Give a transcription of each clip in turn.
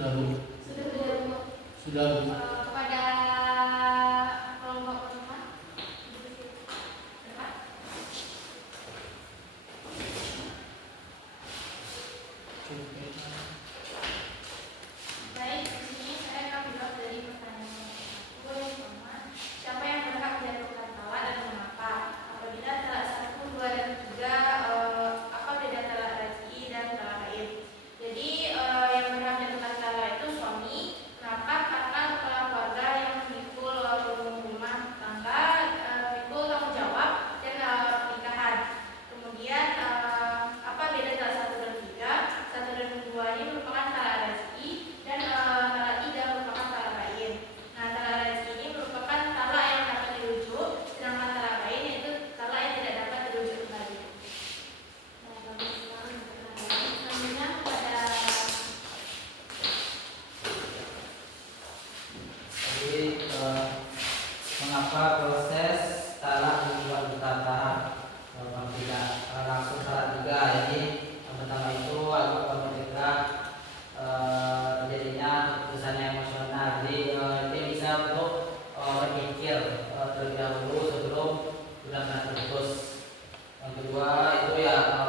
Sudah Bu. Sudah Bu. Kepada kelompok perempuan. Baik, di sini saya akan menjawab dari pertanyaan yang pertama. Siapa yang berhak menjatuhkan talak dan mengapa? Apabila talak 1, 2, dan 3, apa beda talak raj'i dan talak lain? Jadi yang berhak menjatuhkan talak itu suami. Kenapa? Karena kepala keluarga yang memikul rumah tangga, memikul tanggung jawab dan pernikahan. Kemudian apa beda talak 1 dan 3? 1 dan 2 ini merupakan talak raj'i dan talak 3 merupakan talak lain. Nah, talak raj'i ini merupakan talak yang dapat dirujuk, sedangkan talak lain yaitu talak yang tidak dapat dirujuk kembali. Nah, kami sekarang selanjutnya kepada Jadi mengapa proses talak dibuat bertahap? Kalau tidak langsung talak 3, jadi yang pertama itu agar mencegah terjadinya keputusan yang emosional. Jadi dia bisa untuk berpikir terlebih dahulu sebelum benar-benar terputus. Yang kedua itu ya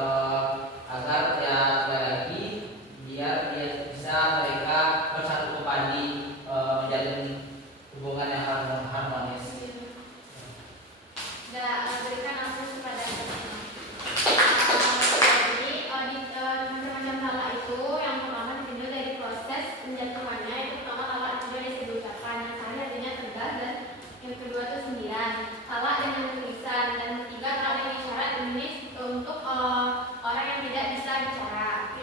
agar ya sekali lagi biar dia bisa mereka bersatu kembali menjalin hubungan yang harmonis. berikan akses kepada jadi macam-macam talak itu yang pertama ditinjau dari proses penjatuhannya. Itu pertama talak juga dari segi ucapan, yang sehari artinya tegas, dan yang kedua itu 9 talak dengan tulisan, dan ketiga talak dengan isyarat dan ini untuk orang yang tidak bisa bicara.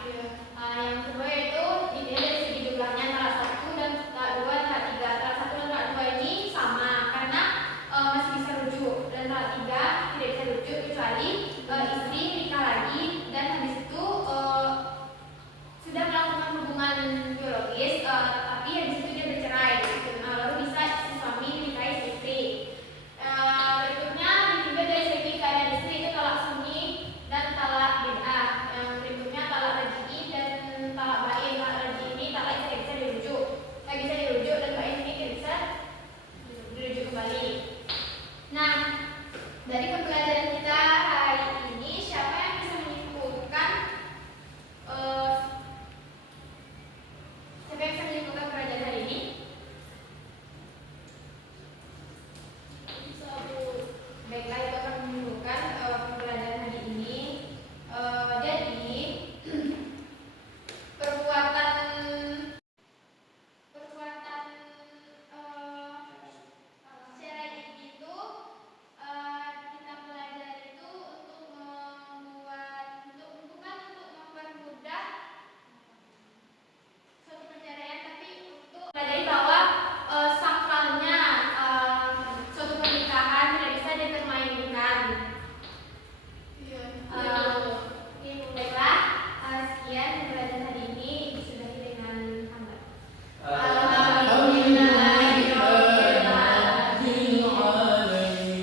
Yang kedua itu ditinjau dari segi jumlahnya, talak 1 dan talak 2, talak 3. Talak 1 dan talak 2 ini sama karena masih bisa rujuk, dan talak 3 tidak bisa rujuk kecuali istri nikah lagi dan habis itu sudah melakukan hubungan biologis, tapi habis itu dia bercerai, lalu bisa si suami menikahi si istri. Berikutnya ditinjau dari segi keadaan istri, itu talak sunyi dan talak bid'ah. Yang berikutnya talak raj'i dan talak bain. Talak raj'i ini talak yang tidak bisa dirujuk, bisa dirujuk, dan bain ini tidak bisa dirujuk kembali. Nah, dari pembelajaran kita hari ini, siapa yang bisa menyimpulkan pelajaran hari ini? Baiklah, itu akan menyimpulkan pembelajaran hari ini. Jadi perbuatan cerai itu kita pelajari itu untuk mempermudah suatu perceraian, tapi untuk pelajari bahwa sakralnya suatu pernikahan tidak bisa dipermainkan. Baiklah, sekian.